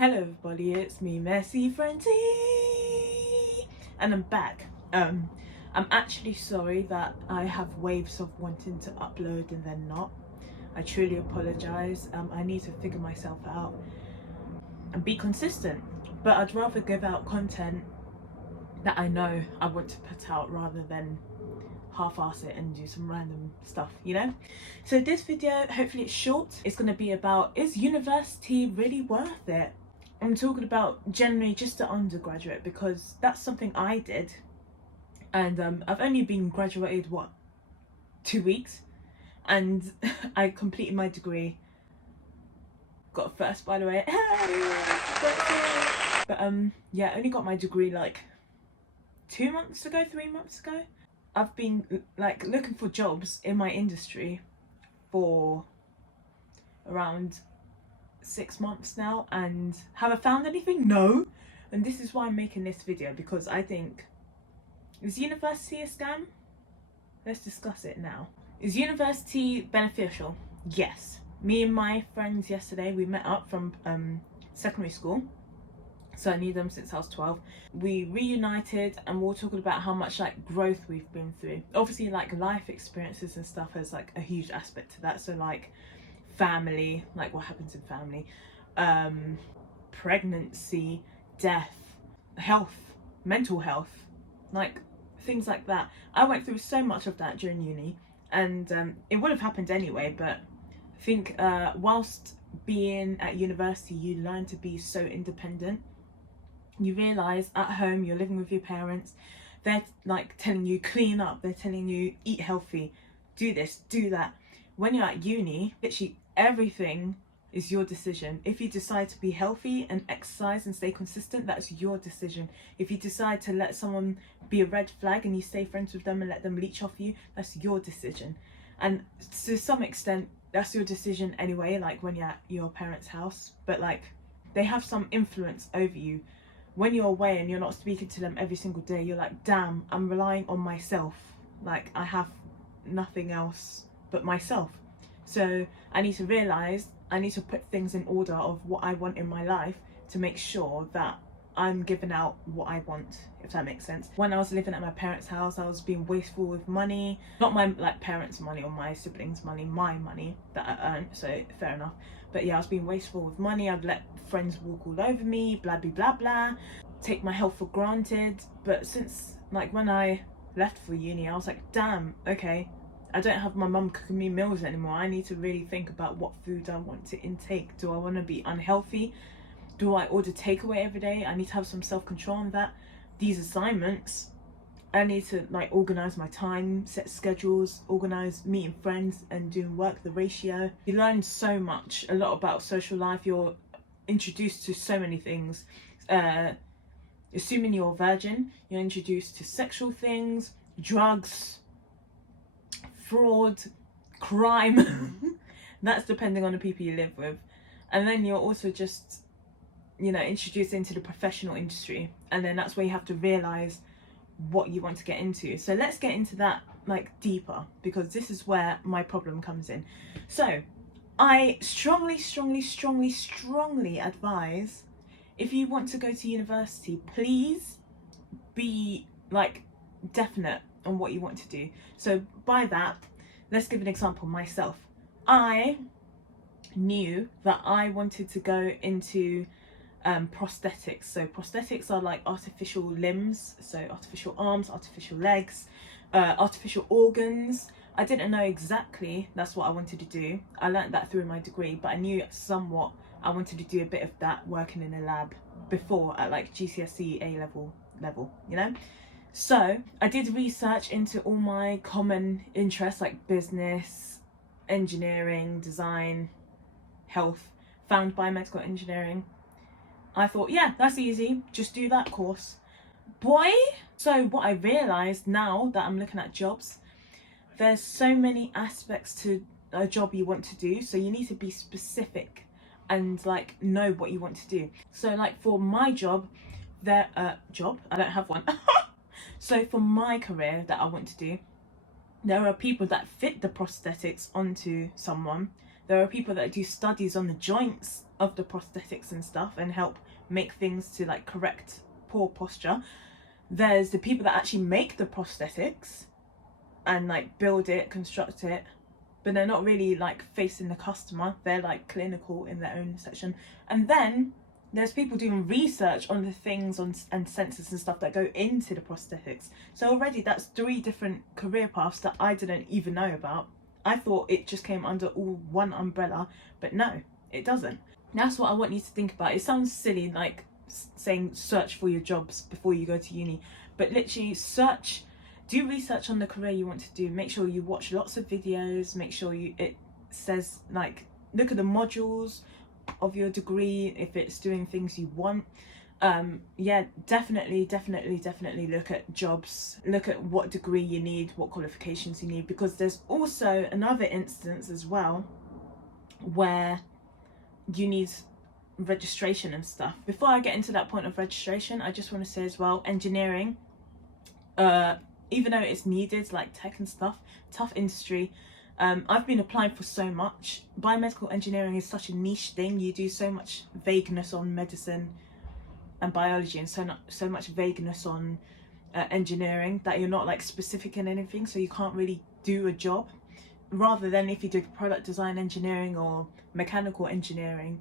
Hello everybody, it's me, Messy Frenzy, and I'm back. I'm actually sorry that I have waves of wanting to upload and then not. I truly apologise. I need to figure myself out and be consistent, but I'd rather give out content that I know I want to put out rather than half-ass it and do some random stuff, you know? So this video, hopefully it's short. It's going to be about, is university really worth it? I'm talking about generally just an undergraduate, because that's something I did, and I've only been graduated 2 weeks, and I completed my degree. Got a first, by the way. But yeah, I only got my degree like 3 months ago. I've been like looking for jobs in my industry for around 6 months now, and have I found anything? No. And this is why I'm making this video, because I think, is university a scam? Let's discuss it now. Is university beneficial? Yes. Me and my friends yesterday, we met up from secondary school, so I knew them since I was 12. We reunited and we were talking about how much like growth we've been through. Obviously like life experiences and stuff has like a huge aspect to that. So like family, like what happens in family, pregnancy, death, health, mental health, like things like that. I went through so much of that during uni, and it would have happened anyway, but I think whilst being at university you learn to be so independent. You realise at home you're living with your parents, they're like telling you clean up, they're telling you eat healthy, do this, do that. When you're at uni, literally everything is your decision. If you decide to be healthy and exercise and stay consistent, that's your decision. If you decide to let someone be a red flag and you stay friends with them and let them leech off you, that's your decision. And to some extent that's your decision anyway, like when you're at your parents' house, but like they have some influence over you. When you're away and you're not speaking to them every single day, you're like, damn, I'm relying on myself. Like I have nothing else but myself. So I need to realise I need to put things in order of what I want in my life to make sure that I'm giving out what I want, if that makes sense. When I was living at my parents' house, I was being wasteful with money. Not my like parents' money or my siblings' money, my money that I earned, so fair enough. But yeah, I was being wasteful with money. I'd let friends walk all over me, blah blah blah blah, take my health for granted. But since like when I left for uni, I was like, damn, okay, I don't have my mum cooking me meals anymore. I need to really think about what food I want to intake. Do I want to be unhealthy? Do I order takeaway every day? I need to have some self-control on that. These assignments, I need to like organise my time, set schedules, organise meeting friends and doing work, the ratio. You learn so much, a lot about social life. You're introduced to so many things. Assuming you're a virgin, you're introduced to sexual things, drugs, fraud, crime. That's depending on the people you live with. And then you're also just, you know, introduced into the professional industry, and then that's where you have to realise what you want to get into. So let's get into that like deeper, because this is where my problem comes in. So I strongly advise, if you want to go to university, please be like definite on what you want to do. So by that, let's give an example. Myself, I knew that I wanted to go into prosthetics. So prosthetics are like artificial limbs, so artificial arms, artificial legs, artificial organs. I didn't know exactly that's what I wanted to do. I learnt that through my degree, but I knew somewhat I wanted to do a bit of that working in a lab before at like GCSE A level, you know. So I did research into all my common interests like business, engineering, design, health, found biomedical engineering. I thought, yeah, that's easy, just do that course. Boy! So what I realised now that I'm looking at jobs, there's so many aspects to a job you want to do, so you need to be specific and like know what you want to do. So like for my job, I don't have one. So for my career that I want to do, there are people that fit the prosthetics onto someone There are people that do studies on the joints of the prosthetics and stuff and help make things to like correct poor posture. There's the people that actually make the prosthetics and like build it, construct it, but they're not really like facing the customer. They're like clinical in their own section. And then there's people doing research on the things and sensors and stuff that go into the prosthetics. So already that's 3 different career paths that I didn't even know about. I thought it just came under all one umbrella, but no, it doesn't. That's what I want you to think about. It sounds silly, like saying search for your jobs before you go to uni, but literally do research on the career you want to do. Make sure you watch lots of videos. Make sure it says, like, look at the modules of your degree if it's doing things you want. Yeah, definitely look at jobs. Look at what degree you need, what qualifications you need, because there's also another instance as well where you need registration and stuff. Before I get into that point of registration, I just want to say as well, engineering, even though it's needed, like tech and stuff, tough industry. I've been applying for so much. Biomedical engineering is such a niche thing. You do so much vagueness on medicine and biology, and so much vagueness on engineering, that you're not like specific in anything, so you can't really do a job. Rather than if you did product design engineering or mechanical engineering,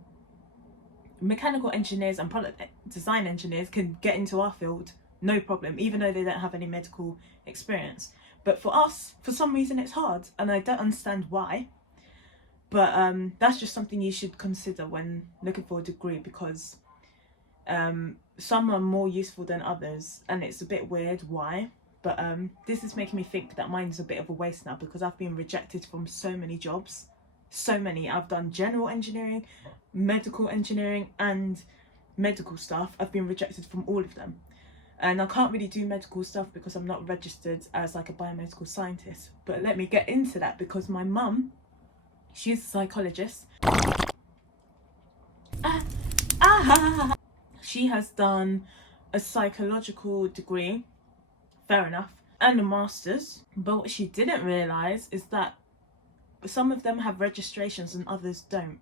mechanical engineers and product design engineers can get into our field no problem, even though they don't have any medical experience. But for us, for some reason, it's hard, and I don't understand why. But that's just something you should consider when looking for a degree, because some are more useful than others, and it's a bit weird why. But this is making me think that mine's a bit of a waste now, because I've been rejected from so many jobs. So many. I've done general engineering, medical engineering, and medical stuff. I've been rejected from all of them. And I can't really do medical stuff because I'm not registered as like a biomedical scientist. But let me get into that, because my mum, she's a psychologist. She has done a psychological degree, fair enough, and a master's. But what she didn't realise is that some of them have registrations and others don't.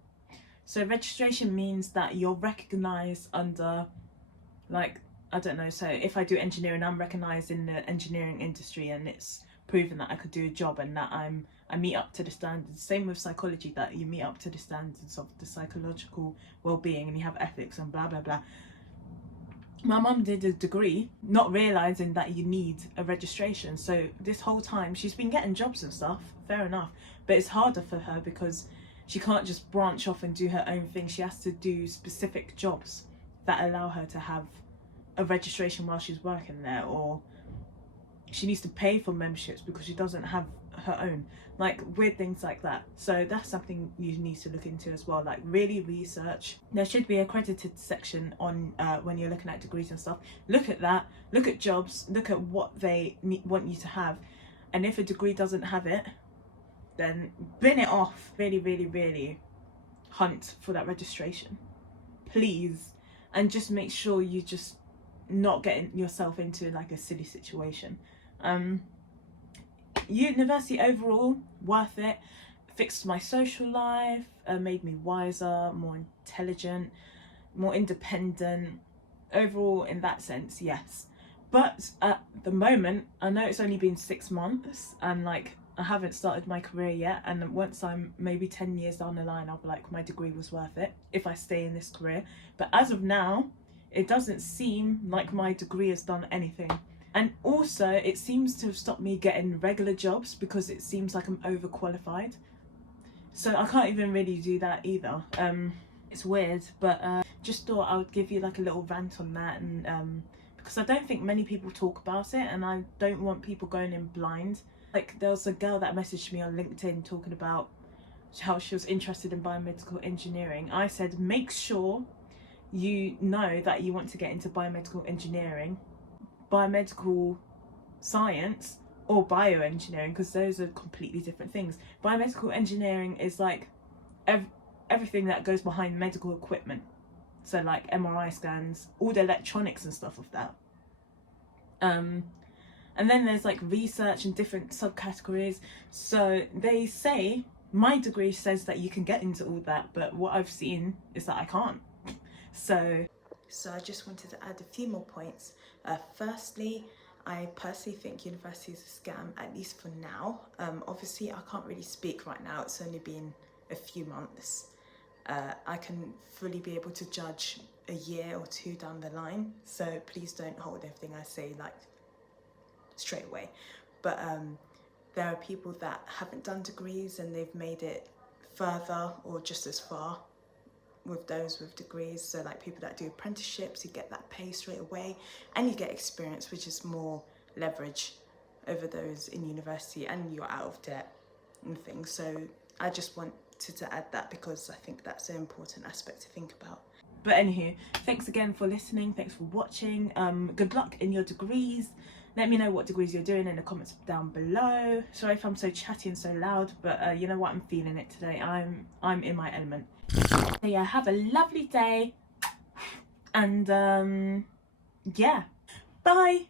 So registration means that you're recognised under, like, I don't know, so if I do engineering, I'm recognised in the engineering industry, and it's proven that I could do a job and that I meet up to the standards. Same with psychology, that you meet up to the standards of the psychological well-being, and you have ethics and blah blah blah. My mum did a degree not realising that you need a registration, so this whole time she's been getting jobs and stuff, fair enough, but it's harder for her because she can't just branch off and do her own thing. She has to do specific jobs that allow her to have a registration while she's working there, or she needs to pay for memberships because she doesn't have her own, like weird things like that. So that's something you need to look into as well, like really research. There should be an accredited section on when you're looking at degrees and stuff. Look at that, look at jobs, look at what they want you to have, and if a degree doesn't have it, then bin it off. Really hunt for that registration, please, and just make sure you just not getting yourself into like a silly situation. University overall, worth it. Fixed my social life, made me wiser, more intelligent, more independent. Overall, in that sense, yes. But at the moment, I know it's only been 6 months, and like I haven't started my career yet, and once I'm maybe 10 years down the line, I'll be like, my degree was worth it if I stay in this career. But as of now, it doesn't seem like my degree has done anything. And also, it seems to have stopped me getting regular jobs because it seems like I'm overqualified. So I can't even really do that either. It's weird, but just thought I would give you like a little rant on that, and because I don't think many people talk about it, and I don't want people going in blind. Like, there was a girl that messaged me on LinkedIn talking about how she was interested in biomedical engineering. I said, make sure you know that you want to get into biomedical engineering, biomedical science, or bioengineering, because those are completely different things. Biomedical engineering is like everything that goes behind medical equipment, so like MRI scans, all the electronics and stuff of that. And then there's like research and different subcategories. So they say my degree says that you can get into all that, but what I've seen is that I can't. So I just wanted to add a few more points. Firstly, I personally think university is a scam, at least for now. Obviously, I can't really speak right now. It's only been a few months. I can fully be able to judge a year or two down the line. So please don't hold everything I say like straight away. But there are people that haven't done degrees and they've made it further or just as far with those with degrees. So like people that do apprenticeships, you get that pay straight away and you get experience, which is more leverage over those in university, and you're out of debt and things. So I just wanted to add that because I think that's an important aspect to think about. But anywho, thanks again for listening, thanks for watching. Good luck in your degrees. Let me know what degrees you're doing in the comments down below. Sorry if I'm so chatty and so loud, but you know what, I'm feeling it today. I'm in my element. So yeah, have a lovely day, and yeah, bye.